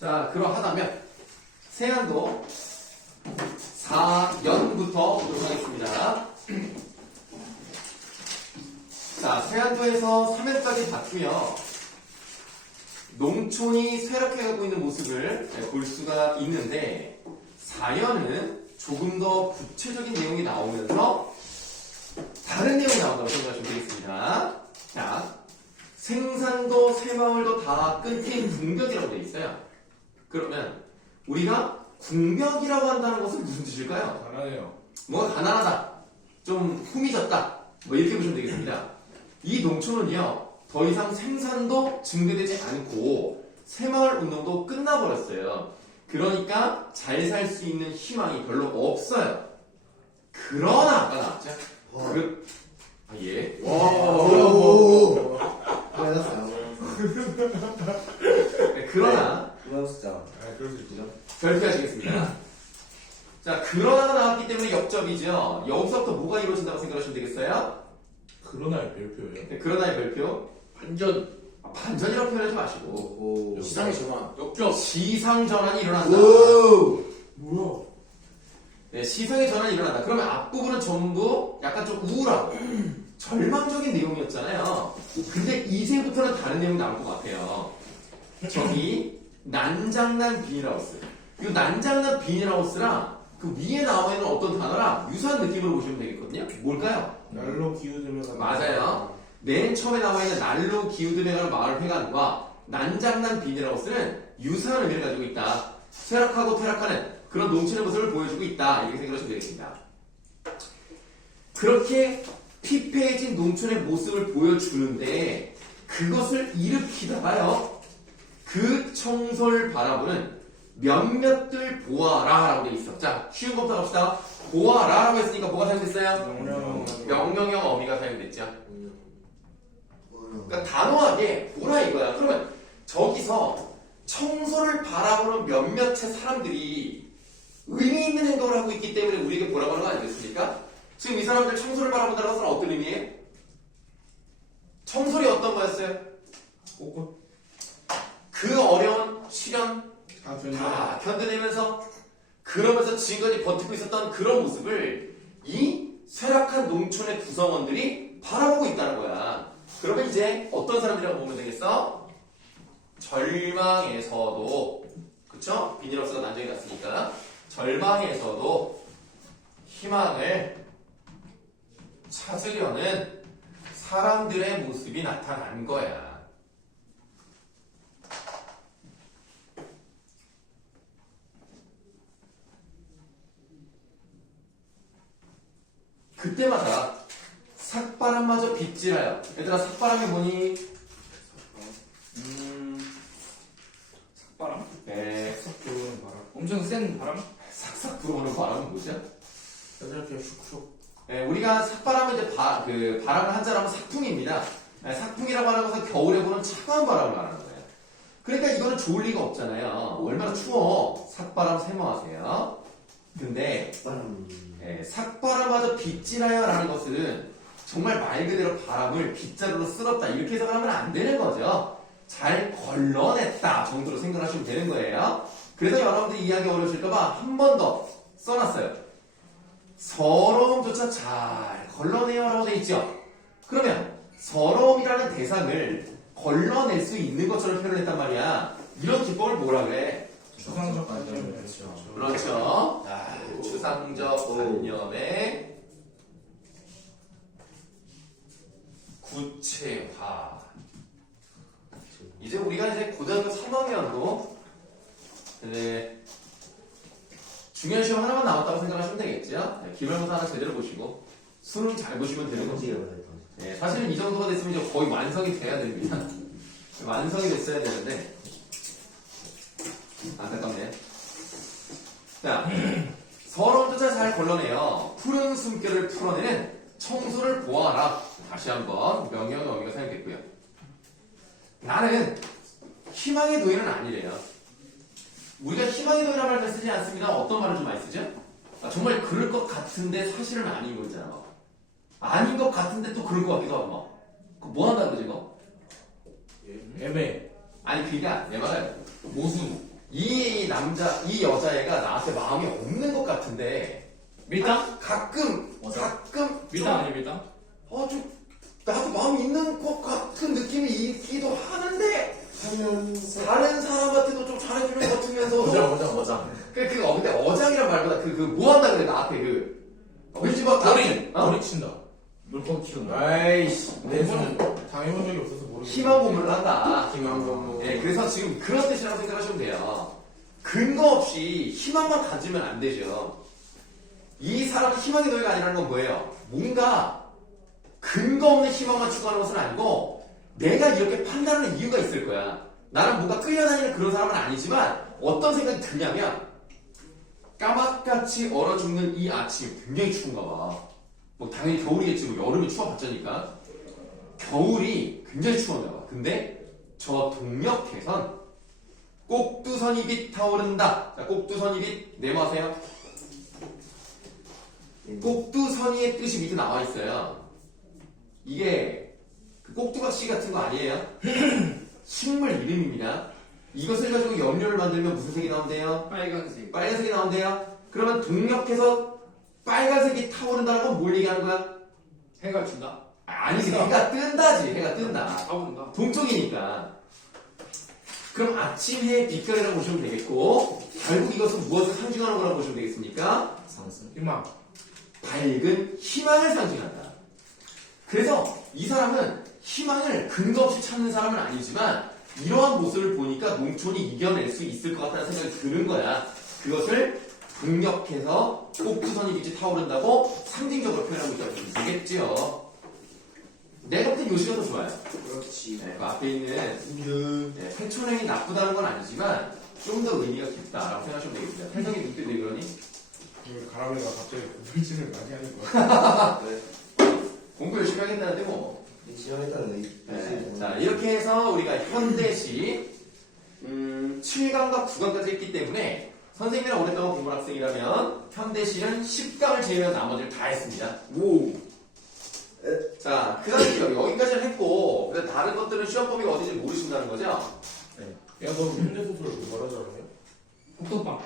자, 그러하다면 세안도 4연부터 보도록 하겠습니다. 자, 세안도에서 3연까지 봤고요. 농촌이 쇠락해가고 있는 모습을 볼 수가 있는데 4연은 조금 더 구체적인 내용이 나오면서 다른 내용이 나온다고 생각하시면 되겠습니다. 자, 생산도 새마을도 다 끊긴 궁벽이라고 되어 있어요. 그러면 우리가 궁벽이라고 한다는 것은 무슨 뜻일까요? 가난해요. 뭐가 가난하다, 좀 후미졌다, 뭐 이렇게 보시면 되겠습니다. 이 농촌은요, 더 이상 생산도 증대되지 않고 새마을 운동도 끝나버렸어요. 그러니까 잘 살 수 있는 희망이 별로 없어요. 그러나 아까 나왔죠? 예. 오. 맞았어요. 네, 그러나 맞았죠. 아, 그럴 수 있죠. 별표하시겠습니다. 자, 그러나가 나왔기 때문에 역접이죠. 여기서부터 뭐가 이루어진다고 생각하시면 되겠어요? 그러나의 별표예요. 네, 그러나의 별표. 반전. 반전이라고 표현하지 마시고 오. 시장의 전환. 역접. 시상 전환이 일어난다. 오. 뭐야? 네, 시상의 전환이 일어난다. 그러면 앞부분은 전부 약간 좀 우울하고 절망적인 내용이었잖아요. 근데 이제부터는 다른 내용이 나올 것 같아요. 저기 난장난 비닐하우스. 이 난장난 비닐하우스랑 그 위에 나와 있는 어떤 단어랑 유사한 느낌으로 보시면 되겠거든요. 뭘까요? 날로 기우들면서 맞아요. 맨 처음에 나와 있는 날로 기우드메가는 마을 회관과 난장난 비닐하우스는 유사한 의미를 가지고 있다. 쇠락하고 퇴락하는 그런 농촌의 모습을 보여주고 있다. 이렇게 생각하시면 되겠습니다. 그렇게 피폐해진 농촌의 모습을 보여주는데 그것을 일으키다가요. 그 청솔 바라보는 몇몇들 보아라 라고 되어 있어. 자, 쉬운 것부터 갑시다. 보아라 라고 했으니까 뭐가 사용됐어요? 명령형 어미가 사용됐죠. 그러니까 단호하게 보라 이거야. 그러면 저기서 청소를 바라보는 몇몇의 사람들이 의미 있는 행동을 하고 있기 때문에 우리에게 보라고 하는 거 아니겠습니까? 지금 이 사람들 청소를 바라본다는 것은 어떤 의미예요? 청소리 어떤 거였어요? 꽃꽃. 그 어려운 시련 다 다 견뎌내면서 그러면서 지금까지 버티고 있었던 그런 모습을 이 쇠락한 농촌의 구성원들이 바라보고 있다는 거야. 그러면 이제 어떤 사람들이라고 보면 되겠어? 절망에서도, 그쵸? 비닐하우스가 난장이 났으니까 절망에서도 희망을 찾으려는 사람들의 모습이 나타난 거야. 그때마다 삭바람마저 빗질하여. 얘들아, 삭바람이 뭐니? 바람? 네, 싹 들어오는 바람. 엄청 센 바람? 삭삭 불어오는 바람은 뭐죠? 이렇게 슉슉. 네, 우리가 삭바람을 이제 바람을 한자로 하면 삭풍입니다. 네, 삭풍이라고 하는 것은 겨울에 부는 차가운 바람을 말하는 거예요. 그러니까 이거는 좋을 리가 없잖아요. 얼마나 추워. 삭바람 세모하세요. 근데 네, 삭바람마저 빗질하여 라는 것은 정말 말 그대로 바람을 빗자루로 쓸었다 이렇게 해석을 하면 안 되는 거죠. 잘 걸러냈다 정도로 생각하시면 되는 거예요. 그래서 여러분들이 이해하기 어려우실까봐 한 번 더 써놨어요. 서러움조차 잘 걸러내요 라고 돼 있죠. 그러면 서러움이라는 대상을 걸러낼 수 있는 것처럼 표현했단 말이야. 이런 기법을 뭐라 그래? 추상적 관념. 그렇죠. 추상적 관념의 구체화. 이제 우리가 이제 고등학교 3학년도 이제 중요한 시험 하나만 남았다고 생각하시면 되겠죠. 네, 기말고사 하나 제대로 보시고 수능 잘 보시면 되는 거죠. 네, 사실은 이 정도가 됐으면 이제 거의 완성이 돼야 됩니다. 완성이 됐어야 되는데 안타깝네. 자, 서러움조차 잘 걸러내요. 푸른 숨결을 풀어내는 청소를 보아라. 다시 한번 명령의 어미가 사용됐고요. 나는 희망의 노예는 아니래요. 우리가 희망의 노예라는 말을 쓰지 않습니다. 어떤 말을 좀 많이 쓰죠? 정말 그럴 것 같은데 사실은 아닌 거 있잖아. 아닌 것 같은데 또 그럴 것 같기도 하고 막. 뭐 한다는 거지 이거? 애매. 아니 그게 내 말은 모순. 이 여자애가 나한테 마음이 없는 것 같은데 밀당? 가끔 밀당 아니야 밀당? 좀 나도 마음이 있는 것 같은 느낌이 있기도 하는데 하면서 다른 사람한테도 좀 잘해주는 것 같으면서도 어장. 근데 어장이란 말보다 뭐 한다 그래 나한테 왠지 막 머리 친다. 물고기 키운다. 아이씨 내손 당해본 적이 없어서 모르겠어. 희망 고문을 한다. 희망 고문. 네, 그래서 지금 그런 뜻이라고 생각하시면 돼요. 근거 없이 희망만 가지면 안 되죠. 이 사람이 희망의 노예가 아니라는 건 뭐예요? 뭔가 근거 없는 희망만 추구하는 것은 아니고 내가 이렇게 판단하는 이유가 있을 거야. 나는 뭔가 끌려다니는 그런 사람은 아니지만 어떤 생각이 드냐면 까맣같이 얼어 죽는 이 아침이 굉장히 추운가 봐. 뭐 당연히 겨울이겠지, 뭐 여름이 추워봤자니까. 겨울이 굉장히 추웠나 봐. 근데 저 동력해선 꼭두선이 빛 타오른다. 자, 꼭두선이 빛 내마세요. 꼭두선이의 뜻이 밑에 나와 있어요. 이게 그 꼭두각시 같은 거 아니에요? 식물 이름입니다. 이것을 가지고 염료를 만들면 무슨 색이 나온대요? 빨간색. 빨간색이 나온대요. 그러면 동력해서 빨간색이 타오른다는 건 뭘 얘기하는 거야? 해가 준다. 아니지, 해가 뜬다지. 해가 뜬다. 타오른다. 동쪽이니까. 그럼 아침 해의 빛깔이라고 보시면 되겠고, 결국 이것은 무엇을 상징하는 거라고 보시면 되겠습니까? 상승. 희망. 밝은 희망을 상징한다. 그래서 이 사람은 희망을 근거 없이 찾는 사람은 아니지만 이러한 모습을 보니까 농촌이 이겨낼 수 있을 것 같다는 생각이 드는 거야. 그것을 동력해서 꼭두선이 빛이 타오른다고 상징적으로 표현하고 있다고 보시면 되겠죠. 내가 볼 땐 요시가 더 좋아요. 그렇지. 네, 그 앞에 있는 패촌행이 나쁘다는 건 아니지만 좀 더 의미가 깊다라고 생각하시면 되겠습니다. 태성이 눈빛 왜 그러니? 그 가람이가 갑자기 불신을 많이 하는 거야. 공부 열심히 하겠다는데 뭐. 시험했다는 네, 자, 이렇게 해서 우리가 현대시 7강과 9강까지 했기 때문에 선생님이랑 오랫동안 공부한 학생이라면 현대시는 10강을 제외한 나머지를 다 했습니다. 오. 자, 그 다음에 여기까지는 했고, 근데 다른 것들은 시험법이 어딘지 모르신다는 거죠? 야, 너 현대소설을 뭐라 잘하냐? 복도빵.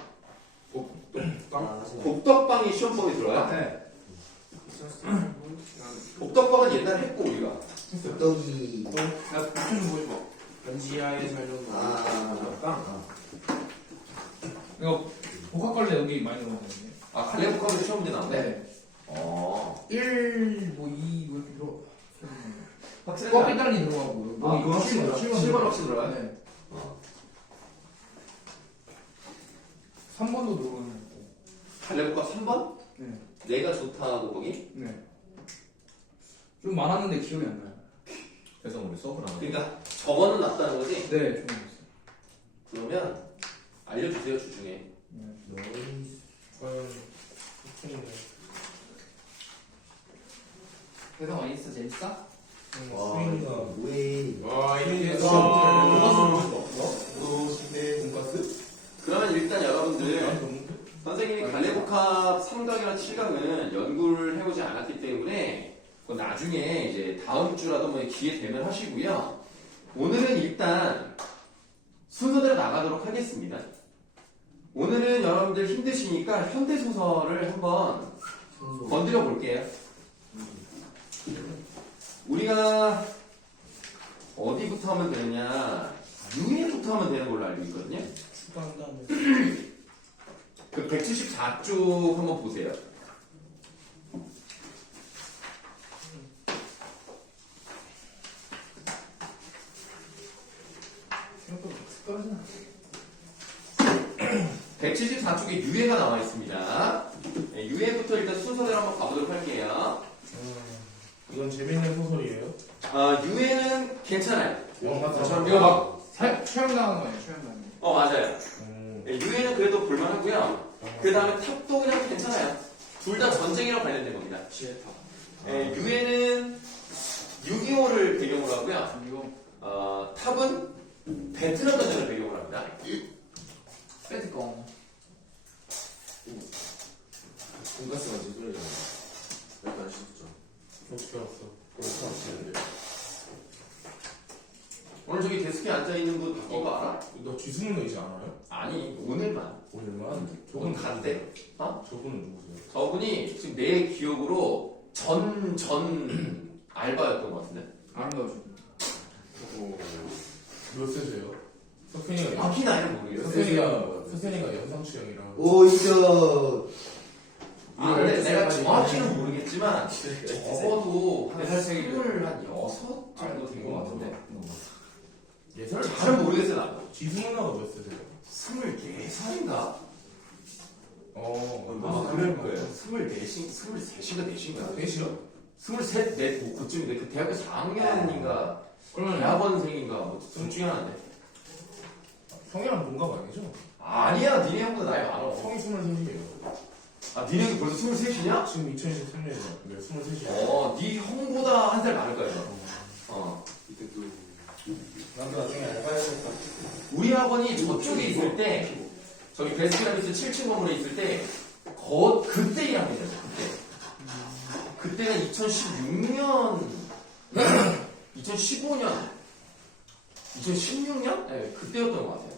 복덕방이 시험법에 들어요? 네. 복덕방은 옛날에 했고, 우리가. 떡이. 나 복춘 좀 보여줘. 전지하에 살려고. 땅. 이거 복합걸레 여기 많이 들어가거든요. 아, 갈래복합에서 시험 문제 나오네? 네. 1, 뭐 2, 뭐 이렇게 들어. 확실히. 거 삐딱이 들어가고. 아, 그거 확실히 들어요? 7번 확실히 들어요? 네. 3번도 들어가는 거. 갈래복합 3번? 네. 내가 좋다고 거기? 네. 좀 많았는데 기억이 안 나요. 그래서 우리 수업을 안 해. 그러니까 저거는 낫다는 거지? 네, 좀 있어요. 그러면 알려주세요, 주중에. 과연 수준이네. 대성 어딨어? 재밌어? 와, 수인이가. 왜? 와, 이게 돈가스? 그러면 일단 여러분들 돈가스? 선생님이 갈래복합 3강이랑 7강은 연구를 해오지 않았기 때문에 그건 나중에 이제 다음 주라도 뭐 기회 되면 하시고요. 오늘은 일단 순서대로 나가도록 하겠습니다. 오늘은 여러분들 힘드시니까 현대소설을 한번 건드려 볼게요. 우리가 어디부터 하면 되느냐, 유해부터 하면 되는 걸로 알고 있거든요. 추가한 다음에. 그 174쪽 한번 보세요. 생각보다 떨어지나? 174쪽에 유해가 나와 있습니다. 네, 유해부터 일단 순서대로 한번 가보도록 할게요. 이건 재밌는 소설이에요? 아, 유해는 괜찮아요. 영화 이거 막 촬영당하는 거 아니에요? 촬영당하는 거. 맞아요. 네, 유해는 그래도 볼만하고요. 그 다음에 탑도 그냥 괜찮아요. 둘 다 전쟁이랑 관련된 겁니다. 네, 유해는 6.25를 배경으로 하고요. 이거 탑은 베트남 전쟁을 배경으로 합니다. 세트꺼. 돈가스가 지금 소리잖아. 약간 쉽죠. 어떻게 알았어? 오늘 저기 데스크에 앉아있는 분 바뀐 거 알아? 너 쥐승훈 너 이제 알아요? 아니 오늘만. 오늘만? 오늘 갔대. 어? 저분은 누구세요? 저분이 지금 내 기억으로 전 알바였던 것 같은데. 아름다우죠. 몇 세세요? 석현이가 정확히 나이는 모르겠어. 석현이가 연상추형이랑 오 인정. 아, 근데 내가 정확히는 모르겠지만 적어도 한 26 정도 된 것 같은데. 예살 잘은 모르겠어요 나도. 쥐승훈 나가 몇 세세요? 24살인가? 어, 그럴 거예요. 23인가 4인가? 넷이요? 23, 4, 뭐 그쯤인데 그 대학교 4학년인가 그러면 대학원생인가 뭐둘 중에 하나인데. 형이랑 동갑 아니죠? 아니야 니네 형보다 나이 많아. 형이 23이에요. 아 니네 형이 벌써 23이냐? 지금 2023년이죠. 네, 23이에요. 네 형보다 한 살 많을 거예요. 이때 또 나도 나중에 알바해야겠다. 우리 학원이 저쪽에 있을 때 저기 베스킨라빈스 7층 건물에 있을 때 그때 1학년이었어 그때. 그때는 2016년 2015년 2016년? 네, 그때였던 것 같아요.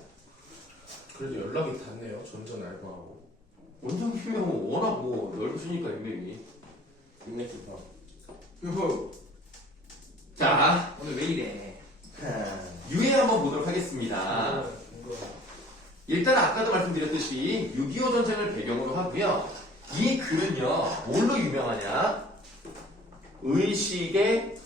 그래도 연락이 닿네요. 전전 알바하고. 원장님이 워낙 뭐 넓으시니까 인맥이. 인맥 좋다. 자 오늘 왜 이래? 유해 한번 보도록 하겠습니다. 일단 아까도 말씀드렸듯이 6.25 전쟁을 배경으로 하고요. 이 글은요 뭘로 유명하냐? 의식의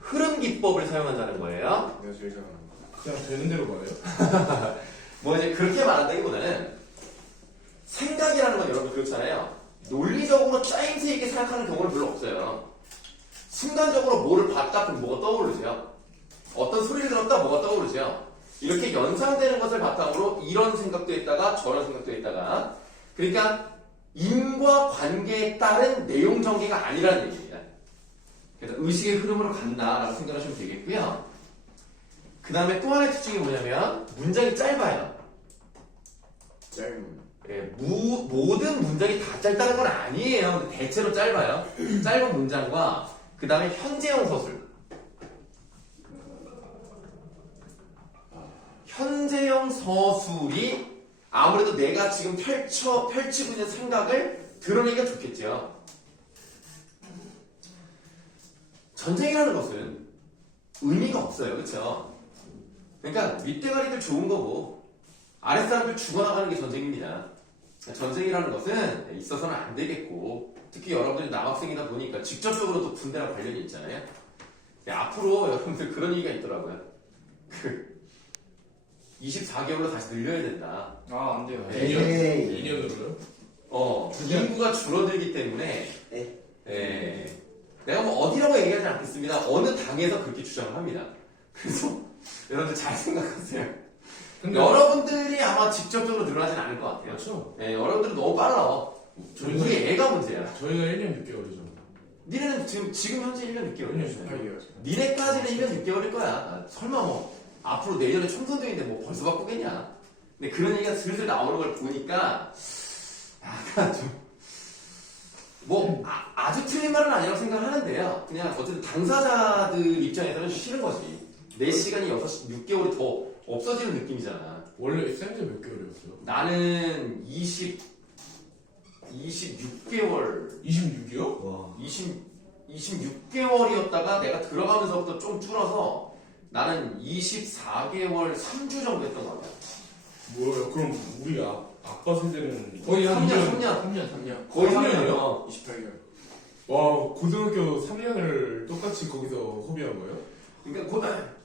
흐름 기법을 사용한다는 거예요. 내가 제일 잘하는 거. 그냥 되는 대로 말해요? 뭐 이제 그렇게 말한다기보다는 생각이라는 건 여러분 그렇잖아요. 논리적으로 짜임새 있게 생각하는 경우는 별로 없어요. 순간적으로 뭐를 봤다 그럼 뭐가 떠오르세요. 어떤 소리를 들었다 뭐가 떠오르세요. 이렇게 연상되는 것을 바탕으로 이런 생각도 했다가 저런 생각도 했다가, 그러니까 인과 관계에 따른 내용 전개가 아니라는 얘기입니다. 그래서 의식의 흐름으로 간다라고 생각하시면 되겠고요. 그 다음에 또 하나의 특징이 뭐냐면 문장이 짧아요. 짧은. 예, 모든 문장이 다 짧다는 건 아니에요. 근데 대체로 짧아요. 짧은 문장과 그 다음에 현재형 서술. 현재형 서술이 아무래도 내가 지금 펼치고 있는 생각을 드러내기가 좋겠죠. 전쟁이라는 것은 의미가 없어요. 그렇죠? 그러니까 윗대가리들 좋은 거고 아랫사람들 죽어나가는 게 전쟁입니다. 전쟁이라는 것은 있어서는 안 되겠고, 특히 여러분들이 남학생이다 보니까 직접적으로 또 군대랑 관련이 있잖아요. 앞으로 여러분들 그런 얘기가 있더라고요. 24개월로 다시 늘려야 된다. 아, 안 돼요. 에이. 2년으로요? 인구가 줄어들기 때문에 내가 뭐 어디라고 얘기하지 않겠습니다. 어느 당에서 그렇게 주장을 합니다. 그래서 여러분들 잘 생각하세요. 근데 여러분들이 아마 직접적으로 늘어나진 않을 것 같아요. 그렇죠. 여러분들은 너무 빨라. 우리 애가 문제야. 저희가 1년 6개월이죠. 니네는 지금 현재 1년 6개월이었어요. 8개월. 니네까지는 1년 6개월일 거야. 설마 뭐 앞으로 내년에 총선대회인데 뭐 벌써 바꾸겠냐. 근데 그런 얘기가 슬슬 나오는 걸 보니까 약간 좀 뭐 아주 틀린 말은 아니라고 생각을 하는데요. 그냥 어쨌든 당사자들 입장에서는 싫은 거지. 내 시간이 6개월이 더 없어지는 느낌이잖아. 원래 쌤제 몇 개월이었어요? 나는 26개월 26이요? 와. 26개월이었다가 내가 들어가면서부터 좀 줄어서 나는 24개월 3주 정도 했던 것 같아요. 뭐예요? 그럼 우리 아빠 세대는 거의 한 3년. 3년. 거의 3년이요? 28개월. 와, 고등학교 3년을 똑같이 거기서 허비한 거예요? 그러니까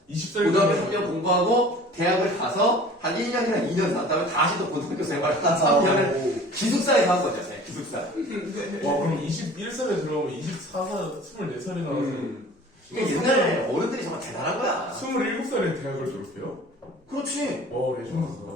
20살 고등학교 3년 공부하고 대학을 가서 한 1년이나 2년 산 다음에 다시 또 고등학교 생활을 한 3년을 기숙사에서 한 거죠. 네, 기숙사. 와, 그럼 21살에 들어가면 24살, 24살에 나와서 그러니까 옛날에 어른들이 정말 대단한 거야. 27살에 대학을 졸업해요? 그렇지. 와, 레전드다.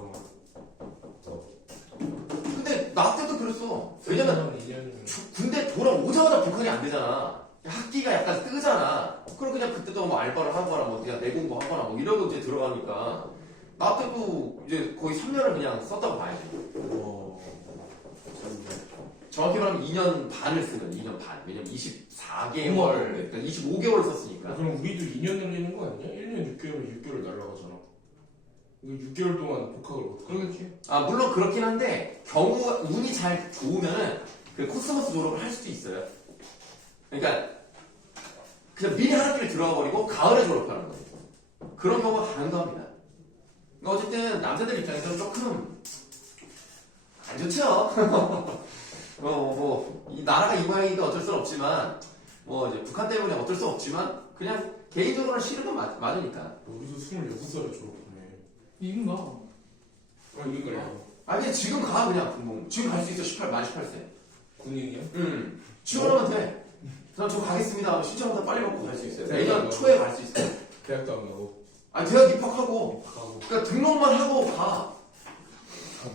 근데 나 때도 그랬어. 왜냐면 2년. 군대 돌아오자마자 북한이 안 되잖아. 학기가 약간 뜨잖아. 그럼 그냥 그때도 뭐 알바를 하거나 뭐 그냥 내공부 하거나 뭐 이러고 이제 들어가니까 나 때도 이제 거의 3년을 그냥 썼다고 봐야지. 와. 정확히 말하면 2년 반을 쓰면 2년 반. 왜냐면 24개월, 그러니까 25개월을 썼으니까. 그럼 우리도 2년 늘리는 거 아니야? 1년 6개월에 6개월 날라가잖아. 이거 6개월 동안 복학을 못 하고. 그러겠지. 아 물론 그렇긴 한데 경우가 운이 잘 좋으면은 그 코스모스 졸업을 할 수도 있어요. 그러니까 그냥 미리 한 학기를 들어가 버리고 가을에 졸업하는 거예요. 그런 경우가 가능합니다. 그러니까 어쨌든 남자들 입장에서는 조금 안 좋죠. 이 나라가 이 모양이니까 어쩔 수는 없지만 뭐 이제 북한 때문에 어쩔 수 없지만 그냥 개인적으로는 싫은 건 맞으니까. 우리도 26살에 졸업하네. 이긴가? 이긴 거예요. 아니 지금 가 그냥 공공. 지금 갈 수 있어. 만 18세. 군인이요? 지원하면 돼. 저 가겠습니다 하면 신청부터 빨리 먹고 갈 수 있어요. 네, 내년 네. 초에 갈 수 있어요. 대학도 안 가고. 아니 대학 입학하고 가고. 그러니까 등록만 하고 가.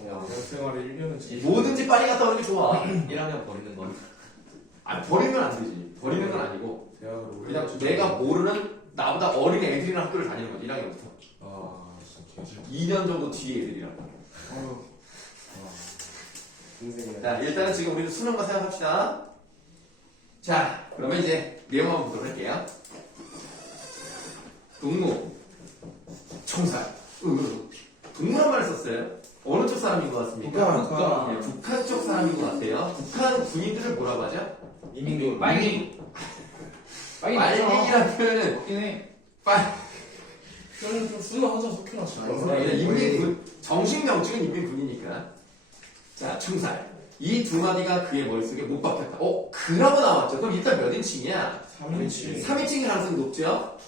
대학 생활에 1년은 진짜. 뭐든지 빨리 갔다 오는 게 좋아. 1학년 버리는 건. 아니 버리면 안 되지. 버리는 건 아니고 대학을 오래 그냥 가지고. 내가 모르는 나보다 어린 애들이랑 학교를 다니는 거지 1학년부터. 아, 진짜 개질. 2년 정도 뒤에 애들이랑. 어휴. 동생이야. 자 일단은 지금 우리는 수능과 생각합시다. 자 그러면 이제 내용 한번 보도록 할게요. 동무, 총살. 동무란 말을 썼어요. 어느 쪽 사람인 것 같습니까? 북한. 네, 북한 쪽 사람인 것 같아요. 북한 군인들을 뭐라고 하죠? 이민군. 빨갱이. 빨갱이 맞잖아. 빨갱이라는 표현은 맞긴 해. 빨 저는 좀 수능 항상 속해놨어. 인민군 정식 명칭은 인민군이니까. 자 총살. 이 두 마디가 그의 머릿속에 못 박혔다. 그라고 나왔죠. 그럼 일단 몇 인칭이야? 3인칭. 3인칭일 가능성이 높죠?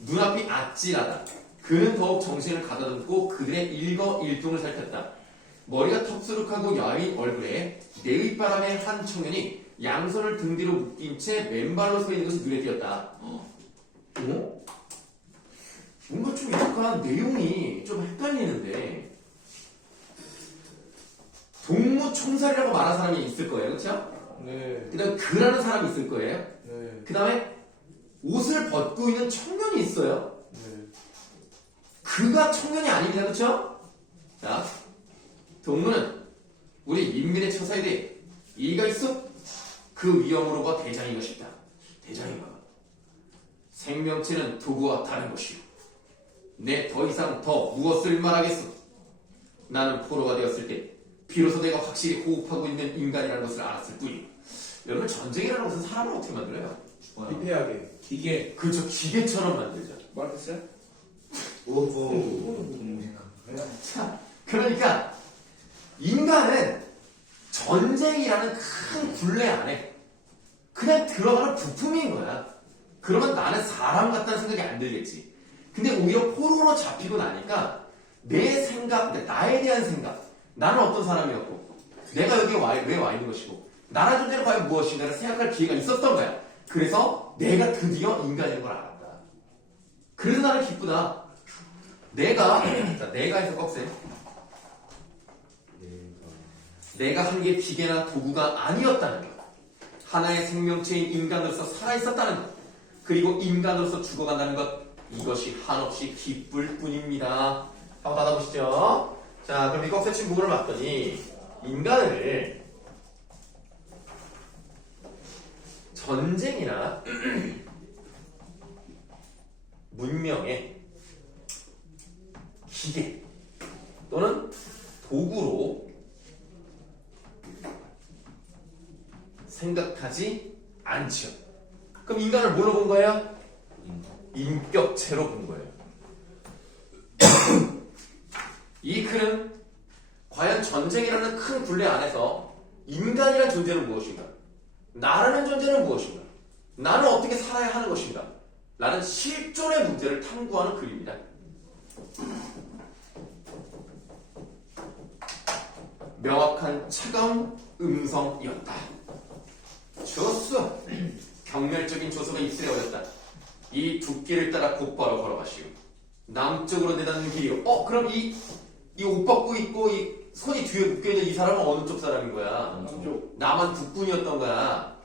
눈앞이 아찔하다. 그는 더욱 정신을 가다듬고 그들의 일거일동을 살폈다. 머리가 턱수룩하고 야윈 얼굴에 내윗바람의 한 청년이 양손을 등 뒤로 묶인 채 맨발로 서 있는 것이 눈에 띄었다. 뭔가 좀 약간 내용이 좀 헷갈리는데 동무총살이라고 말한 사람이 있을 거예요. 그렇죠? 네. 그 다음에 그라는 사람이 있을 거예요. 네. 그 다음에 옷을 벗고 있는 청년이 있어요. 네. 그가 청년이 아닙니다. 그렇죠? 자, 동무는 우리 인민의 처사이되 이가 있어 그 위험으로가 대장인 것이다. 대장인가? 생명체는 도구와 다른 것이오. 내 더 이상 더 무엇을 말하겠소? 나는 포로가 되었을 때 비로소 내가 확실히 호흡하고 있는 인간이라는 것을 알았을 뿐이오. 여러분 전쟁이라는 것은 사람을 어떻게 만들어요? 피폐하게. 기계. 그렇죠. 기계처럼 만들죠. 말했어요? 오호. 자, 그러니까 인간은 전쟁이라는 큰 굴레 안에 그냥 들어가는 부품인 거야. 그러면 나는 사람 같다는 생각이 안 들겠지. 근데 오히려 포로로 잡히고 나니까 내 생각, 나에 대한 생각, 나는 어떤 사람이었고 내가 여기에 왜 와 있는 것이고 나란 존재는 과연 무엇인가를 생각할 기회가 있었던 거야. 그래서 내가 드디어 인간인 걸 알았다. 그래서 나는 기쁘다. 내가에서 꺽쇠. 내가 한 게 기계나 도구가 아니었다는 것. 하나의 생명체인 인간으로서 살아있었다는 것. 그리고 인간으로서 죽어간다는 것. 이것이 한없이 기쁠 뿐입니다. 한번 닫아보시죠. 자, 그럼 이 꺽쇠 침묵을 봤더니 인간을 전쟁이나 문명의 기계 또는 도구로 생각하지 않죠. 그럼 인간을 뭘로 본 거예요? 인격체로 본 거예요. 이 글은 과연 전쟁이라는 큰 굴레 안에서 인간이라는 존재는 무엇인가? 나라는 존재는 무엇인가? 나는 어떻게 살아야 하는 것인가? 라는 실존의 문제를 탐구하는 글입니다. 명확한 차가운 음성이었다. 좋소. 경멸적인 조소가 입술에 어렸다. 이 두께를 따라 곧바로 걸어가시오. 남쪽으로 내닫는 길이요. 그럼 이 옷 벗고 있고 이 손이 뒤에 묶여있는 이 사람은 어느 쪽 사람인 거야? 남쪽. 남한 국군이었던 거야.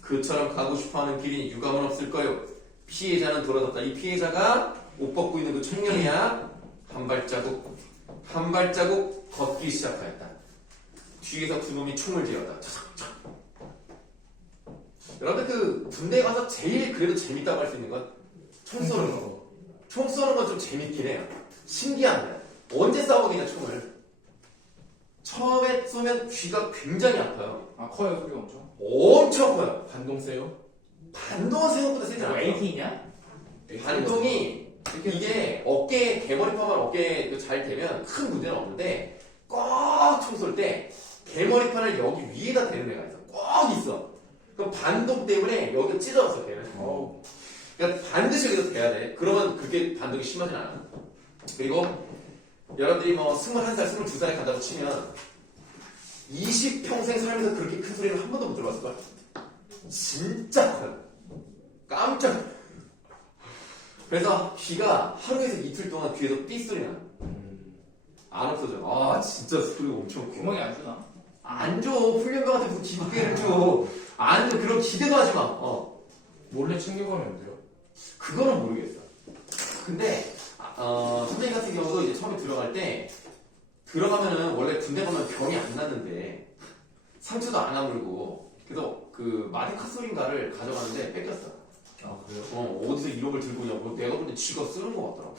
그처럼 가고 싶어하는 길이 유감은 없을 거요. 피해자는 돌아섰다. 이 피해자가 옷 벗고 있는 그 청년이야. 한 발자국 걷기 시작하였다. 뒤에서 두 놈이 총을 지었다. 차삭착. 여러분들 그 군대 가서 제일 그래도 재밌다고 할 수 있는 건 총 쏘는 거. 총 쏘는 건 좀 재밌긴 해요. 신기합니다. 언제 싸우겠냐 총을. 처음에 쏘면 귀가 굉장히 아파요. 아 커요 소리가 엄청. 엄청 커요. 반동 세요? 반동은 생각보다 세지 않아요. AT냐? 반동이 이게 어깨 개머리파만 어깨에 잘 되면 큰 문제는 없는데 꽉 총 쏠 때 개머리판을 여기 위에다 대는 애가 있어. 꽉 있어. 그럼 반동 때문에 여기가 찢어졌어 걔는. 그러니까 반드시 여기서 대야 돼. 그러면 그게 반동이 심하진 않아. 그리고 여러분들이 뭐 21살, 22살에 간다고 치면 20평생 살면서 그렇게 큰 소리를 한 번도 못 들어봤을 거야. 진짜 커요. 깜짝. 그래서 귀가 하루에서 이틀 동안 귀에서 삐 소리 나. 안 없어져. 아 진짜 소리가 엄청 커. 구멍이 안 주나? 안 줘. 훈련병 같은 무슨 기계를 줘. 안 줘. 그런 기대도 하지 마. 몰래 챙겨가면 안 돼요? 그거는 모르겠어. 근데 선생님 같은 경우도 이제 처음에 들어갈 때 들어가면은 원래 군대 가면 병이 안 났는데 상처도 안 아물고 그래서 그 마데카솔인가를 가져가는데 뺏겼어. 아 그래요? 어디서 이런 걸 들고 오냐고. 내가 근데 지가 쓰는 것 같더라고.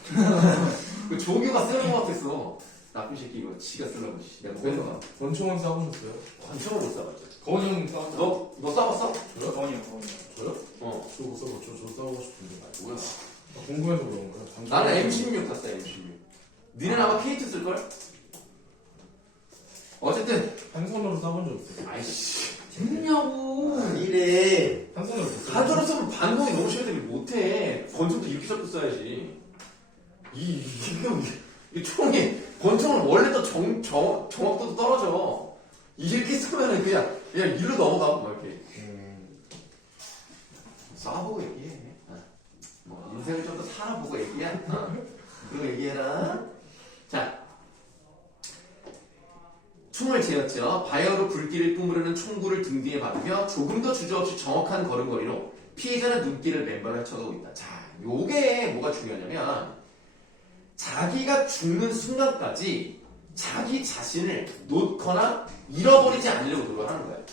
그 조교가 쓰는 것 같았어. 나쁜 새끼 이거 지가 쓰려고. 내가 뺏어가. 권총은 쏴보셨어요? 관청을 못 써봤지. 거원이 형 싸웠죠. 너 써봤어? 저요? 거원이 형. 저요? 어. 저 못 써봤죠. 저 싸우고 싶은데. 뭐야? 궁금해서 그런 거예요. 나는 M16 탔어, M16. 니는 아마 K2 쓸걸? 어쨌든. 한 손으로 쏴본 적 없어요. 아이씨. 됐냐고. 이래. 한 손으로 못 쏴요. 한손으로 쓰면 반동이 너무 심해서 못해. 권총도 이렇게 잡고 써야지. 이 총이, 권총은 원래 또 정확도도 떨어져. 이렇게 쓰면은 그냥 일로 넘어가고 막 이렇게. 쏴보고 얘기해. 뭐 인생을 좀 더 살아보고 얘기해. 그거 얘기해라. 자, 총을 재었죠. 바이오로 불길을 뿜으르는 총구를 등 뒤에 받으며 조금 더 주저없이 정확한 걸음걸이로 피해자는 눈길을 맨발로 헤쳐가고 있다. 자, 요게 뭐가 중요하냐면 자기가 죽는 순간까지 자기 자신을 놓거나 잃어버리지 않으려고 노력하는 거예요.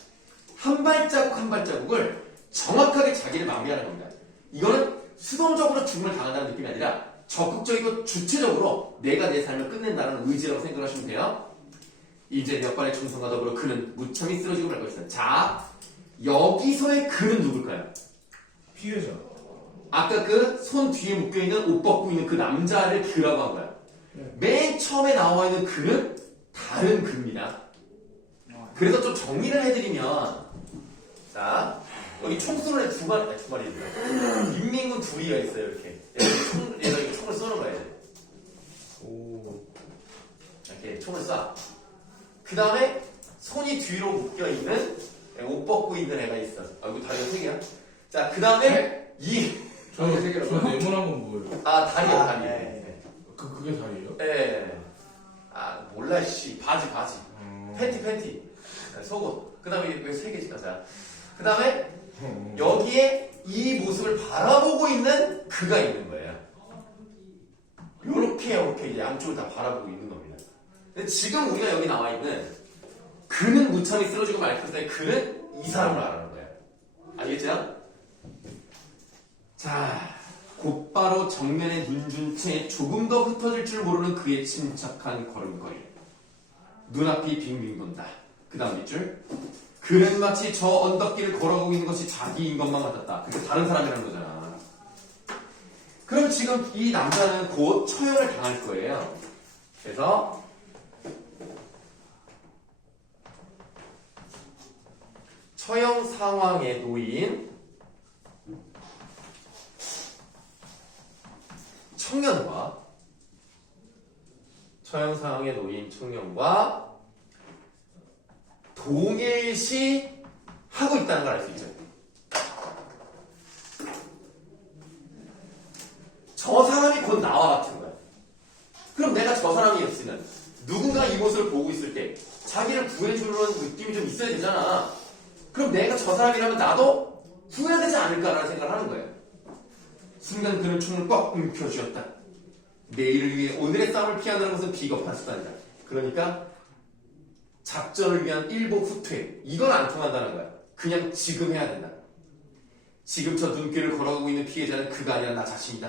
한 발자국 한 발자국을 정확하게 자기를 마무리하는 겁니다. 이거는 수동적으로 죽음을 당한다는 느낌이 아니라 적극적이고 주체적으로 내가 내 삶을 끝낸다는 의지라고 생각하시면 돼요. 이제 몇 발의 총성과 더불어 그는 무참히 쓰러지고 말 것이다. 자, 여기서의 그는 누굴까요? 피해자. 아까 그 손 뒤에 묶여있는 옷 벗고 있는 그 남자를 그라고 한 거야. 맨 처음에 나와 있는 그는 다른 그입니다. 그래서 좀 정리를 해드리면, 자, 여기 총 쏘는 애 두 마리 있어요. 인민군 둘이가 있어요, 이렇게. 얘가 총을 쏘는 거야, 이제. 이렇게 총을 쏴. 그 다음에 손이 뒤로 묶여있는 옷 벗고 있는 애가 있어. 이거 다리가 세 개야. 자, 그 다음에 저 네모난 건 뭐예요? 다리야, 다리. 네. 그게 다리예요? 예. 몰라, 씨. 바지. 팬티. 네, 속옷. 그 다음에 왜 세 개씩 하자. 그 다음에 여기에 이 모습을 바라보고 있는 그가 있는 거예요. 요렇게 양쪽을 다 바라보고 있는 겁니다. 근데 지금 우리가 여기 나와 있는 그는 무참히 쓰러지고 말 것인데 그는 이 사람을 말하는 거예요. 알겠죠? 자, 곧바로 정면에 눈준 채 조금 더 흩어질 줄 모르는 그의 침착한 걸음걸이. 눈앞이 빙빙 돈다. 그 다음 밑줄. 그는 마치 저 언덕길을 걸어가고 있는 것이 자기인 것만 같았다. 그게 다른 사람이라는 거잖아. 그럼 지금 이 남자는 곧 처형을 당할 거예요. 그래서 처형 상황에 놓인 청년과 처형 상황에 놓인 청년과 동일시 하고 있다는 걸 알 수 있죠. 저 사람이 곧 나와 같은 거야. 그럼 내가 저 사람이었으면 누군가 이 모습을 보고 있을 때 자기를 구해주려는 느낌이 좀 있어야 되잖아. 그럼 내가 저 사람이라면 나도 후회되지 않을까라는 생각을 하는 거예요. 순간 그는 총을 꽉 움켜쥐었다. 내일을 위해 오늘의 싸움을 피하는 것은 비겁한 수단이다. 그러니까 작전을 위한 일보 후퇴. 이건 안 통한다는 거야. 그냥 지금 해야 된다. 지금 저 눈길을 걸어가고 있는 피해자는 그가 아니라 나 자신이다.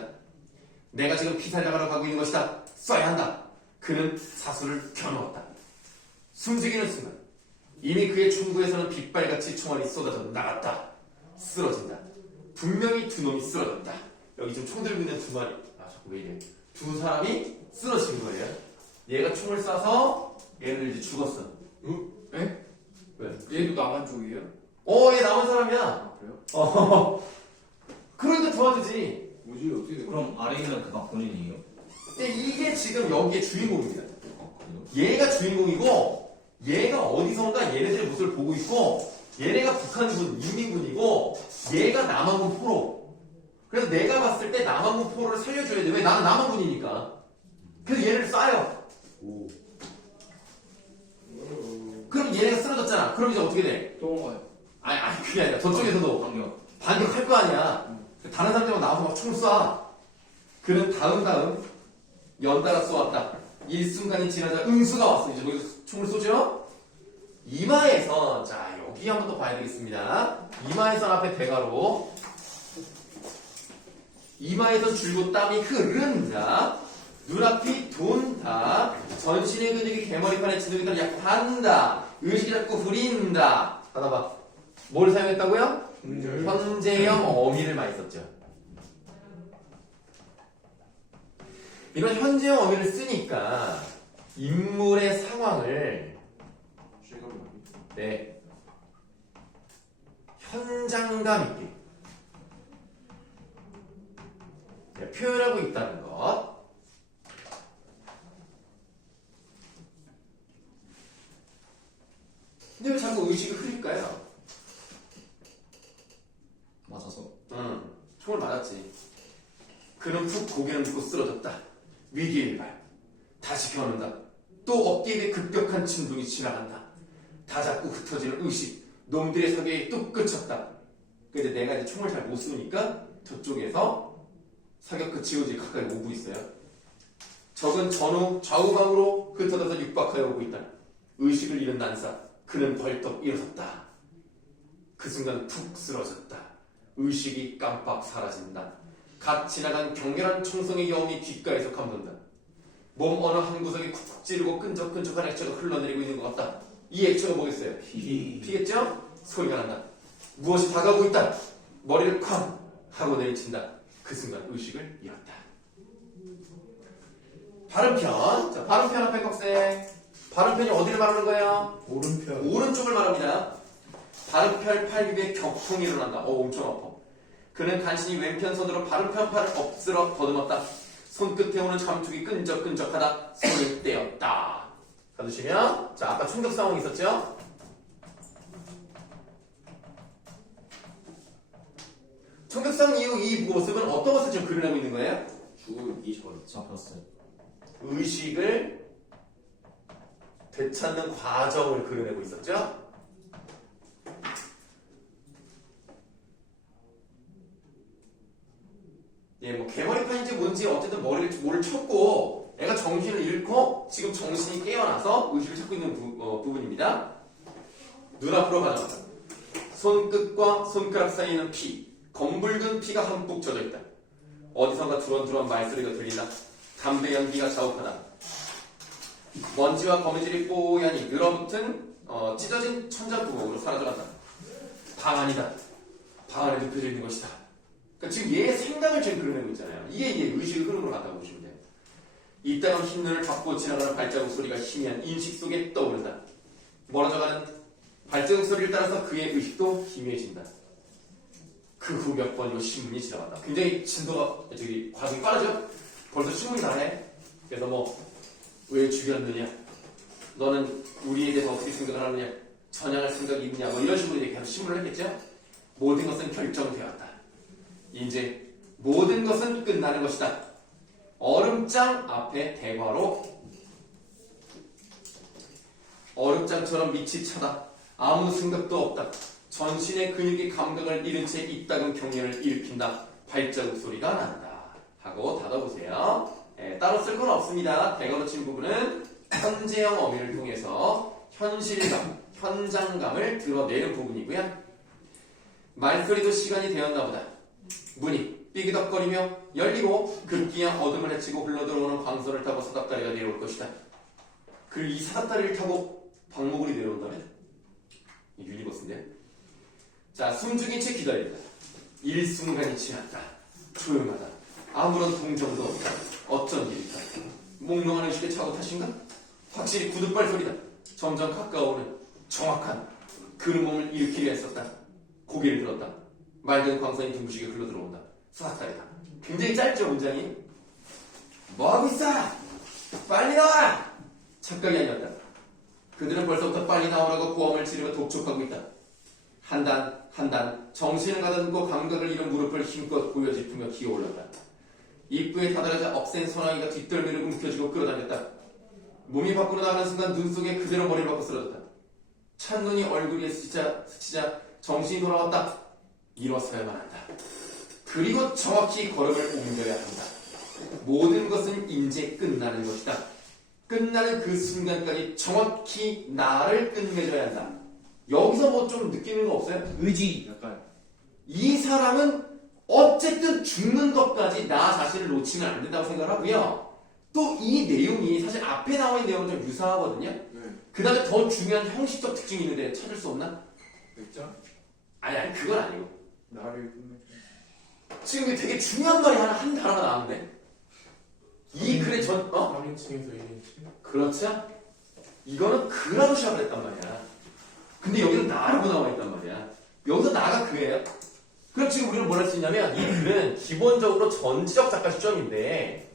내가 지금 피살자가러 가고 있는 것이다. 쏴야 한다. 그는 사수를 겨누었다. 숨지기는 순간 이미 그의 총구에서는 빗발같이 총알이 쏟아져 나갔다. 쓰러진다. 분명히 두 놈이 쓰러졌다. 여기 지금 총 들고 있는 두 마리, 자꾸 왜 이래? 두 사람이 쓰러진 거예요. 얘가 총을 쏴서 얘네들 이제 죽었어. 응? 왜? 왜? 얘도 남한 쪽이에요? 얘 남은 사람이야. 아, 그래요? 그러니까 도와주지. 뭐지? 어떻게 된 거야? 그럼 아래 있는 그가 본인이에요? 근데 이게 지금 여기에 주인공입니다. 그래요? 얘가 주인공이고, 얘가 어디선가 얘네들의 모습을 보고 있고, 얘네가 북한군, 인민군이고, 얘가 남한군 포로. 그래서 내가 봤을 때 남한군 포로를 살려줘야 돼. 왜? 나는 남한군이니까. 그래서 얘네를 쏴요. 오. 그럼 얘네가 쓰러졌잖아. 그럼 이제 어떻게 돼? 도망가요. 아니, 그게 아니라 저쪽에서도 강력. 반격할 거 아니야. 다른 사람들만 나와서 막 총을 쏴. 그는 다음 연달아 쏘았다. 일순간이 지나자 응수가 왔어. 이제 거기서 총을 쏘죠. 이마에선, 자 여기 한번 더 봐야 되겠습니다. 이마에선 앞에 대가로, 이마에선 줄곧 땀이 흐른다. 눈앞이 돈다. 전신의 근육이 개머리판에 진동이 따라 약한다. 의식이 자꾸 부린다. 하나 봐. 뭘 사용했다고요? 현재형 어미를 많이 썼죠. 이런 현재형 어미를 쓰니까 인물의 상황을 네, 현장감 있게 네, 표현하고 있다는 것. 근데 왜 자꾸 의식을 흐릴까요? 맞아서. 총을 맞았지. 그는 푹 고개를 묶고 쓰러졌다. 위기의 일발. 다시 겨눈다. 또 어깨에 급격한 진동이 지나간다. 다 잡고 흩어지는 의식. 놈들의 사격이 뚝 끊쳤다. 근데 내가 이제 총을 잘 못 쏘니까 저쪽에서 사격 그치고 이제 가까이 오고 있어요. 적은 전후 좌우방으로 흩어져서 육박하여 오고 있다. 의식을 잃은 난사. 그는 벌떡 일어섰다. 그 순간 푹 쓰러졌다. 의식이 깜빡 사라진다. 갓 지나간 격렬한 총성의 여움이 귓가에서 감돈다. 몸 어느 한 구석에 쿡쿡 찌르고 끈적끈적한 액체가 흘러내리고 있는 것 같다. 이 액체가 뭐겠어요? 피겠죠? 소리가 난다. 무엇이 다가오고 있다. 머리를 쾅 하고 내리친다. 그 순간 의식을 잃었다. 발음편. 자, 발음편 앞에 꺽쇠. 발음편이 어디를 말하는 거예요? 오른편. 오른쪽을 말합니다. 발음편 팔 위에 격통이 일어난다. 엄청 아파. 그는 간신히 왼편 손으로 발음편 팔을 엎스러 더듬었다. 손끝에 오는 감촉이 끈적끈적하다. 손을 떼었다. 가두시면, 자, 아까 충격 상황이 있었죠? 충격 상황 이후 이 모습은 어떤 것을 지금 그려내고 있는 거예요? 죽이 잡혔어요. 의식을 되찾는 과정을 그려내고 있었죠? 예, 뭐 개머리판인지 뭔지 어쨌든 머리를 쳤고 애가 정신을 잃고 지금 정신이 깨어나서 의식을 찾고 있는 부분입니다. 눈앞으로 가져왔다. 손끝과 손가락 사이에는 피, 검붉은 피가 한뿍 젖어 있다. 어디선가 두런두런 말소리가 들린다. 담배 연기가 자욱하다. 먼지와 거미줄이 뽀얀이 늘어붙은 찢어진 천장구멍으로 사라져간다. 방 안이다. 방 안에 눕혀져 있는 것이다. 그러니까 지금 얘의 생각을 지금 그려내고 있잖아요. 이게 의식의 흐름으로 갔다고 보시면 돼요. 이따금 흰눈을 덮고 지나가는 발자국 소리가 희미한 인식 속에 떠오른다. 멀어져가는 발자국 소리를 따라서 그의 의식도 희미해진다. 그 후 몇 번이고 신문이 지나간다. 굉장히 진도가 과정이 빠르죠? 벌써 신문이 나네. 그래서 왜 죽였느냐? 너는 우리에 대해서 어떻게 생각을 하느냐? 전향할 생각이 있느냐? 이런 식으로 이제 계속 신문을 했겠죠? 모든 것은 결정되었다. 이제 모든 것은 끝나는 것이다. 얼음장 앞에 대화로 얼음장처럼 밑이 차다. 아무 생각도 없다. 전신의 근육이 감각을 잃은 채 이따금 경련을 일으킨다. 발자국 소리가 난다. 하고 닫아보세요. 따로 쓸 건 없습니다. 대가로 친 부분은 현재형 어미를 통해서 현실감, 현장감을 드러내는 부분이고요. 말소리도 시간이 되었나 보다. 문이 삐그덕거리며 열리고 급기야 어둠을 헤치고 흘러들어오는 광선을 타고 사닥다리가 내려올 것이다. 그리고 이 사닥다리를 타고 박목울이 내려온다면? 이 유니버스인데. 자, 숨죽인 채 기다린다. 일순간이 지났다. 조용하다. 아무런 동정도 없다. 어쩐 일일까? 몽롱한 의식의 차고 탓인가? 확실히 구둣발 소리다. 점점 가까워오는 정확한 그름몸을 일으키려 했었다. 고개를 들었다. 맑은 광선이 둥그시게 흘러들어온다. 사닥다리다. 굉장히 짧죠, 문장이? 뭐하고 있어? 빨리 나와! 착각이 아니었다. 그들은 벌써부터 빨리 나오라고 고함을 지르며 독촉하고 있다. 한 단 한 단 정신을 가다듬고 감각을 잃은 무릎을 힘껏 보여짚으며 기어올랐다. 입구에 다다르자 억센 소나기가 뒷덜미를 움켜쥐고 끌어당겼다. 몸이 밖으로 나가는 순간 눈 속에 그대로 머리를 박고 쓰러졌다. 찬눈이 얼굴 위에 스치자 정신이 돌아왔다. 일어서야만 한다. 그리고 정확히 걸음을 옮겨야 한다. 모든 것은 이제 끝나는 것이다. 끝나는 그 순간까지 정확히 나를 끝맺어야 한다. 여기서 뭐 좀 느끼는 거 없어요? 의지. 약간 이 사람은 어쨌든 죽는 것까지 나 자신을 놓치면 안 된다고 생각하고요. 또 이 내용이 사실 앞에 나와 있는 내용은 좀 유사하거든요. 네. 그 다음에 더 중요한 형식적 특징이 있는데 찾을 수 없나? 맥자? 아니 그건 아니고. 나를 끝내. 지금 되게 중요한 말이 한 단어가 나왔는데 이 글의 3인칭에서 1인칭? 그렇죠? 이거는 그라고 시작을 했단 말이야. 근데 여기는 나라고 나와 있단 말이야. 여기서 나가 그예요. 그럼 지금 우리는 뭘 할 수 있냐면 이 글은 기본적으로 전지적 작가 시점인데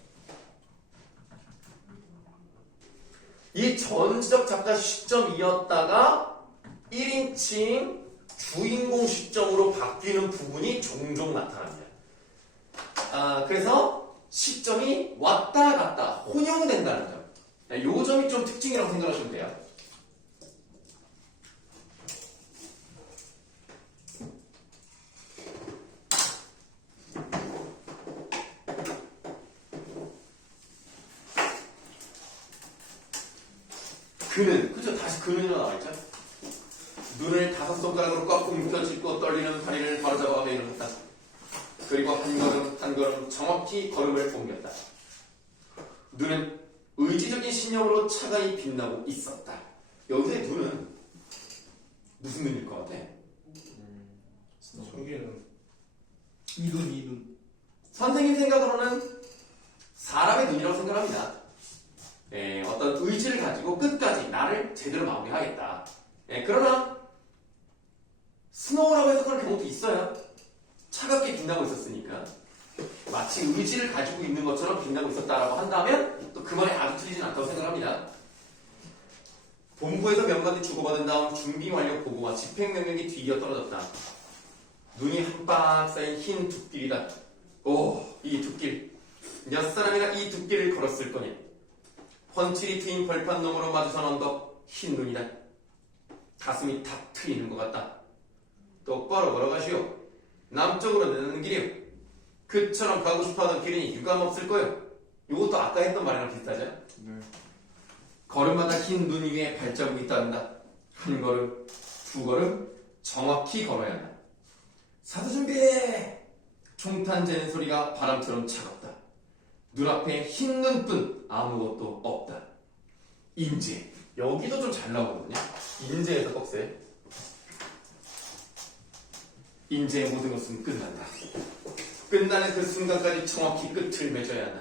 이 전지적 작가 시점이었다가 1인칭 주인공 시점으로 바뀌는 부분이 종종 나타납니다. 그래서 시점이 왔다 갔다 혼용된다는 점. 요 점이 좀 특징이라고 생각하시면 돼요. 그는, 그죠? 다시 그는이라 나와있죠? 눈을 5손가락으로 꽉 움켜쥐고 떨리는 다리를 바로잡아가며 일어났다. 그리고 한 걸음 한 걸음 정확히 걸음을 옮겼다. 눈은 의지적인 신념으로 차가이 빛나고 있었다. 여기서의 눈은 무슨 눈일 것 같아? 저기는 이눈. 선생님 생각으로는 사람의 눈이라고 생각합니다. 어떤 의지를 가지고 끝까지 나를 제대로 마무리하겠다. 그러나 스노우라고 해서 그런 경우도 있어요. 차갑게 빛나고 있었으니까 마치 의지를 가지고 있는 것처럼 빛나고 있었다라고 한다면 또 그 말이 아주 틀리진 않다고 생각합니다. 본부에서 명관이 주고받은 다음 준비 완료 보고와 집행명령이 뒤이어 떨어졌다. 눈이 한박 쌓인 흰 둑길이다. 오, 이 둑길. 몇 사람이나 이 둑길을 걸었을 거냐. 펀칠이 트인 벌판 너머로 마주선 언덕, 흰 눈이다. 가슴이 탁 트이는 것 같다. 똑바로 걸어가시오. 남쪽으로 내는 길이요. 그처럼 가고 싶어하던 길이니 유감없을 거요. 이것도 아까 했던 말이랑 비슷하죠? 네. 걸음마다 흰 눈 위에 발자국이 따른다. 한 걸음, 두 걸음 정확히 걸어야 한다. 사도 준비해! 총탄 재는 소리가 바람처럼 차갑다. 눈앞에 흰 눈뿐 아무것도 없다. 인재. 여기도 좀 잘 나오거든요. 인재에서 꺽쇠. 인재의 모든 것은 끝난다. 끝나는 그 순간까지 정확히 끝을 맺어야 한다.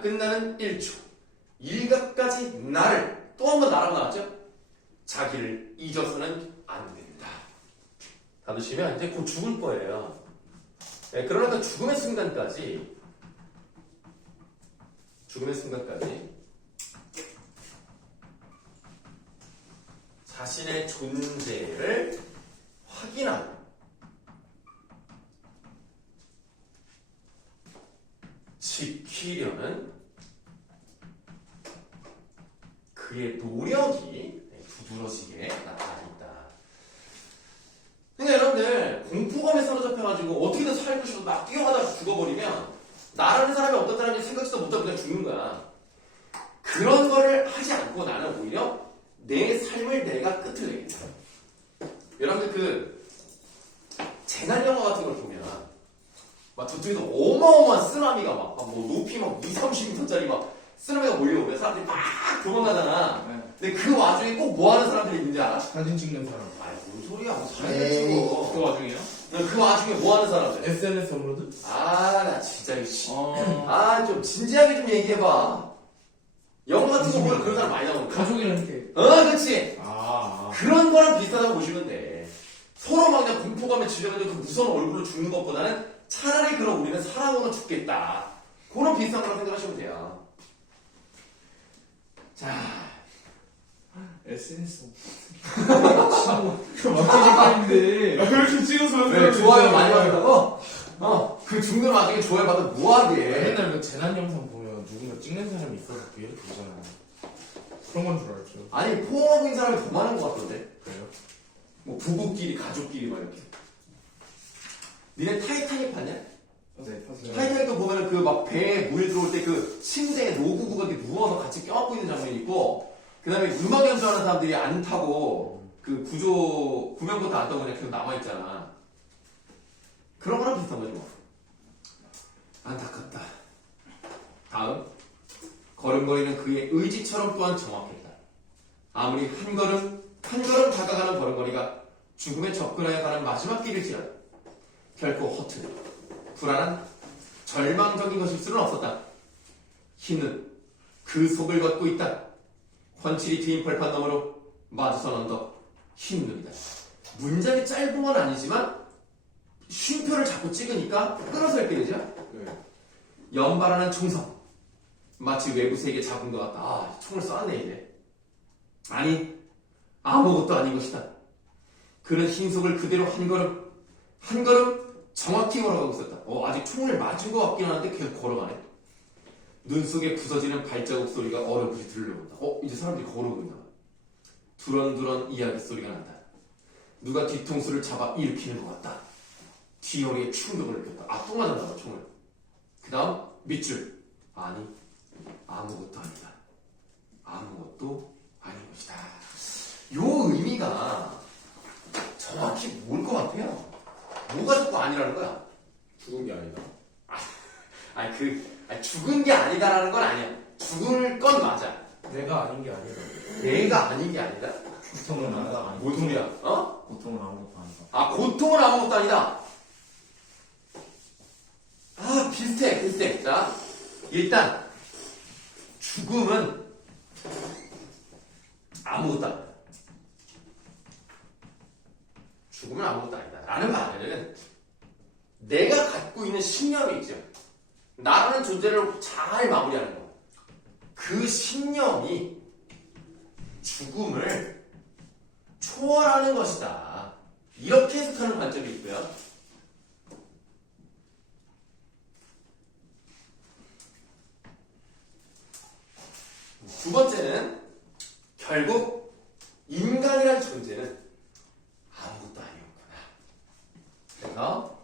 끝나는 1초. 일각까지 나를, 또 한 번 나라고 나왔죠? 자기를 잊어서는 안 된다. 다 드시면 이제 곧 죽을 거예요. 그러나 그 죽음의 순간까지 자신의 존재를 확인하고 지키려는 그의 노력이 두드러지게 나타나 있다. 그러니까 여러분들 공포감에 사로잡혀가지고 어떻게든 살고 싶어 막 뛰어가다가 죽어버리면 나라는 사람이 어떤 사람인지 생각지도 못하고 그냥 죽는 거야. 그런 거를 하지 않고 나는 오히려 내 삶을 내가 끝을 내겠다. 여러분들 그 재난 영화 같은 걸 보면 막 저쪽에서 어마어마한 쓰나미가 뭐 높이 막 2, 30m짜리 막 쓰나미가 몰려오면 사람들이 막 도망가잖아. 네. 근데 그 와중에 꼭 뭐 하는 사람들이 있는지 알아? 사진 찍는 사람. 아이, 뭔 소리야. 뭐 사진 에이. 찍어. 그 와중에요? 그 와중에 뭐 하는 사람들? SNS 업로드? 아, 나 진짜 이거 어. 아, 좀 진지하게 좀 얘기해봐. 영화 같은 거 보면 그런 사람 많이 나오니까. 가족이랑 이렇게. 그렇지. 아. 그런 거랑 비슷하다고 보시면 돼. 서로 막 그냥 공포감에 질려가지고 그 무서운 얼굴로 죽는 것보다는 차라리 그럼 우리는 사랑으로 죽겠다. 그런 비슷한 거라고 생각하시면 돼요. 자, SNS. 막히지 그렇게 찍어서 왜 좋아요 많이 받았다고? 그 죽는 와중에 좋아요 받으면 뭐하게? 옛날 그 재난 영상 보면 누군가 찍는 사람이 있어서 그 이렇게 보잖아요. 그런 건 줄 알았죠. 아니, 포옹하고 있는 사람이 더 많은 것 같던데? 그래요? 뭐, 부부끼리, 가족끼리 막 이렇게. 니네 타이타닉 봤냐? 네, 탔어요. 타이타닉도 보면은 그 막 배에 물 들어올 때 그 침대에 노부부가 이렇게 누워서 같이 껴안고 있는 장면이 있고, 그 다음에 음악 연주하는 사람들이 안 타고, 그 구명부터 안 타고 그냥 계속 남아있잖아. 그런 거랑 비슷한 거지 뭐. 안타깝다. 다음. 걸음걸이는 그의 의지처럼 또한 정확했다. 아무리 한 걸음 다가가는 걸음걸이가 죽음에 접근하여 가는 마지막 길일지라도 결코 허튼, 불안한, 절망적인 것일 수는 없었다. 흰눈, 그 속을 걷고 있다. 훤칠이 트인 벌판 너머로 마주선 언덕, 흰눈이다. 문장이 짧은 건 아니지만 쉼표를 자꾸 찍으니까 끊어서 읽게 되죠? 네. 연발하는 총성. 마치 외부 세계 잡은 것 같다. 아, 총을 쏘았네, 이제. 아니, 아무것도 아닌 것이다. 그는 흰속을 그대로 한 걸음 정확히 걸어가고 있었다. 아직 총을 맞은 것 같긴 한데 계속 걸어가네. 눈 속에 부서지는 발자국 소리가 어렴풋이 들려온다. 이제 사람들이 걸어오고 있나 봐. 두런두런 이야기 소리가 난다. 누가 뒤통수를 잡아 일으키는 것 같다. 뒤허리에 충격을 느꼈다. 또 맞았나 봐, 총을. 그 다음, 밑줄. 아니, 아무것도 아니다. 아무것도 아닌 것이다. 요 의미가 정확히 뭘 것 같아요? 뭐가 자꾸 아니라는 거야? 죽은 게 아니다. 죽은 게 아니다라는 건 아니야. 죽을 건 맞아. 내가 아닌 게 아니다. 내가 아닌 게 아니다? 고통은 아니다. 뭔 소리야? 고통은 아무것도 아니다. 고통은 아무것도 아니다. 비슷해. 자, 일단, 죽음은 아무것도 아니다. 죽음은 아무것도 아니다. 라는 말은 내가 갖고 있는 신념이 있죠. 나라는 존재를 잘 마무리하는 거. 그 신념이 죽음을 초월하는 것이다. 이렇게 해석하는 관점이 있고요. 두 번째는 결국 인간이란 존재는 아무것도 아니었구나. 그래서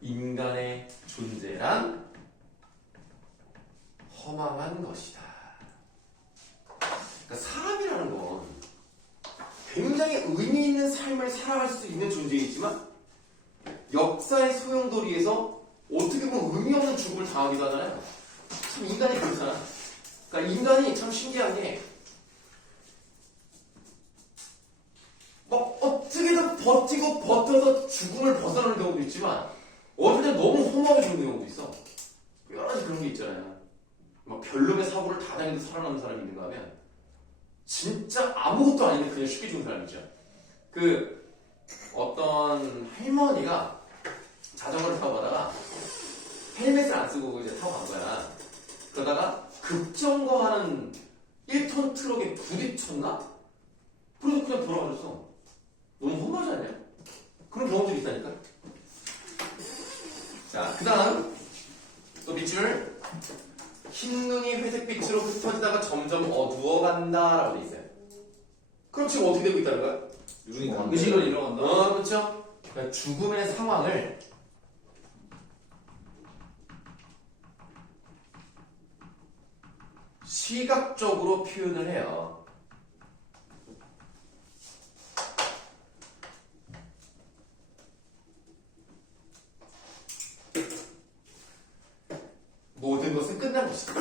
인간의 존재란 허망한 것이다. 그러니까 사람이라는 건 굉장히 의미 있는 삶을 살아갈 수 있는 존재이지만 역사의 소용돌이에서 어떻게 보면 의미 없는 죽음을 당하기도 하잖아요. 참 인간이 그렇잖아. 그러니까 인간이 참 신기한 게 막 어떻게든 버티고 버텨서 죽음을 벗어나는 경우도 있지만 어떨 땐 너무 허무하게 죽는 경우도 있어. 여러 가지 그런 게 있잖아요. 막 별놈의 사고를 다 당해도 살아남는 사람이 있는가 하면 진짜 아무것도 아닌데 그냥 쉽게 죽는 사람이 있죠. 그 어떤 할머니가 자전거를 타고 가다가 헬멧을 안 쓰고 이제 타고 간 거야. 그러다가 급정거하는 1톤 트럭에 부딪혔나? 그래서 그냥 돌아가셨어. 너무 허무하지 않냐? 그런 경우들이 있다니까. 자, 그 다음 또 밑줄. 흰눈이 회색빛으로 흩어지다가 점점 어두워간다라고 돼 있어요. 그럼 지금 어떻게 되고 있다는 거야? 눈이 의식을 잃어간다. 그렇죠. 그러니까 죽음의 상황을 시각적으로 표현을 해요. 것이다.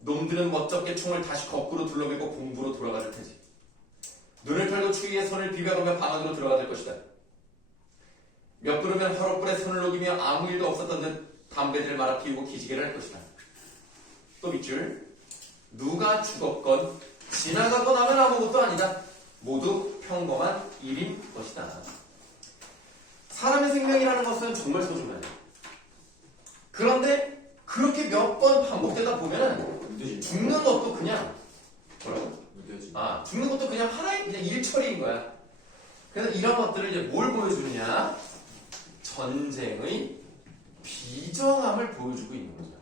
놈들은 멋쩍게 총을 다시 거꾸로 둘러매고 본부로 돌아가줄 테지. 눈을 털고 추위에 손을 비벼가며 방 안으로 들어가 될 것이다. 몇 그루면 화롯불에 손을 녹이며 아무 일도 없었던 듯 담배들을 말아 피우고 기지개를 할 것이다. 또 밑줄. 누가 죽었건 지나가고 나면 아무것도 아니다. 모두 평범한 일인 것이다. 사람의 생명이라는 것은 정말 소중하죠. 그런데 그렇게 몇 번 반복되다 보면은 무뎌지. 죽는 것도 그냥 뭐라고? 무뎌지. 죽는 것도 그냥 하나의 그냥 일처리인 거야. 그래서 이런 것들을 이제 뭘 보여주느냐? 전쟁의 비정함을 보여주고 있는 거죠.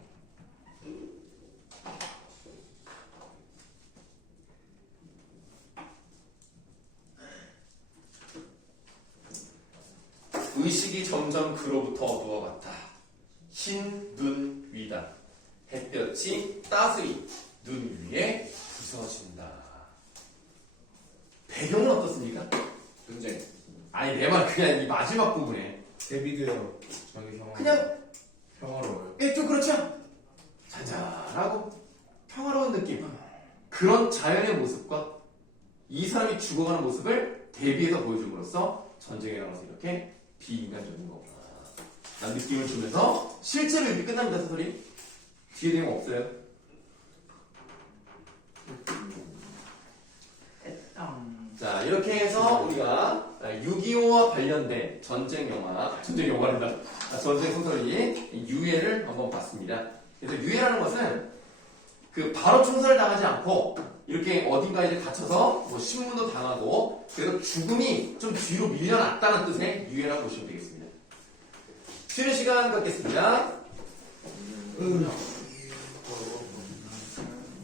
의식이 점점 그로부터 어두워갔다. 흰 눈 위다. 햇볕이 따스히 눈 위에 부서진다. 배경은 어떻습니까? 전쟁. 아니 내 말 그냥 이 마지막 부분에 데비드요. 자기 형아. 그냥 평화로워요. 좀 그렇죠? 잔잔하고 평화로운 느낌. 그런 자연의 모습과 이 사람이 죽어가는 모습을 대비해서 보여줌으로써 전쟁에 나가서 이렇게 비인간적인 거구나 라는 느낌을 주면서 실제로 이렇게 끝납니다. 소설이 뒤에 내용 없어요. 자 이렇게 해서 우리가 6.25와 관련된 전쟁 영화란다. 전쟁 소설이 유해를 한번 봤습니다. 그래서 유해라는 것은 그 바로 총살을 당하지 않고 이렇게 어딘가에 이제 갇혀서 뭐 신문도 당하고 그래서 죽음이 좀 뒤로 밀려났다는 뜻의 유해라고 보시면 되겠습니다. 쉬는 시간 갖겠습니다.